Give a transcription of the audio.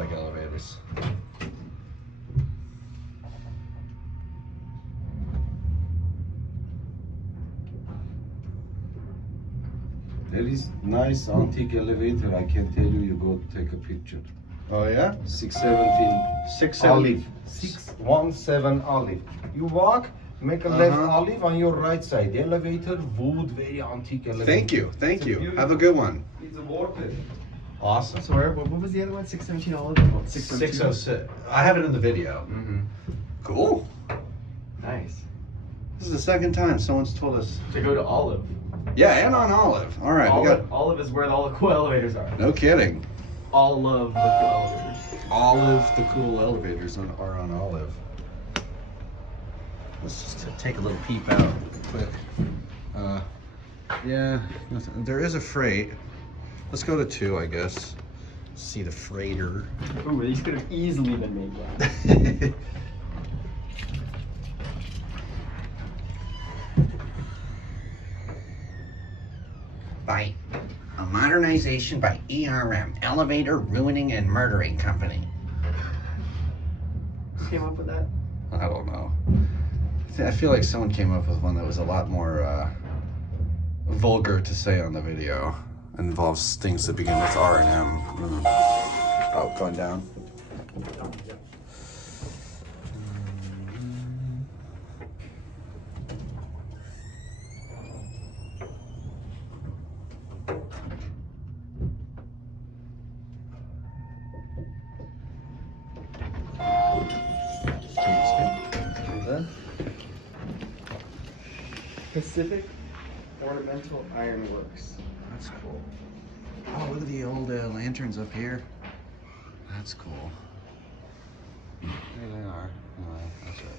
like elevators. There is nice antique elevator. I can tell you, you go take a picture. Oh yeah? 617 617. 617 Olive. You walk, make a left Olive on your right side. The elevator, wood, very antique elevator. Thank you, thank you. Have a good one. It's worth it. Awesome. So what was the other one? 617 Olive? 606. I have it in the video. Cool. Nice. This is the second time someone's told us. To go to Olive. Yeah, and on Olive. All right, we got. Olive is where all the cool elevators are. No kidding. All of the cool elevators. Olive, the cool elevators are on Olive. Let's just take a little peep out quick. Yeah, there is a freight. Let's go to 2, I guess. See the freighter. Ooh, these could have easily been made black. By a modernization by ERM, Elevator Ruining and Murdering Company. Who came up with that? I don't know. I feel like someone came up with one that was a lot more vulgar to say on the video. It involves things that begin with R and M. Oh, going down. Pacific Ornamental Ironworks. That's cool. Oh, look at the old lanterns up here. That's cool. There they are. Anyway, that's right.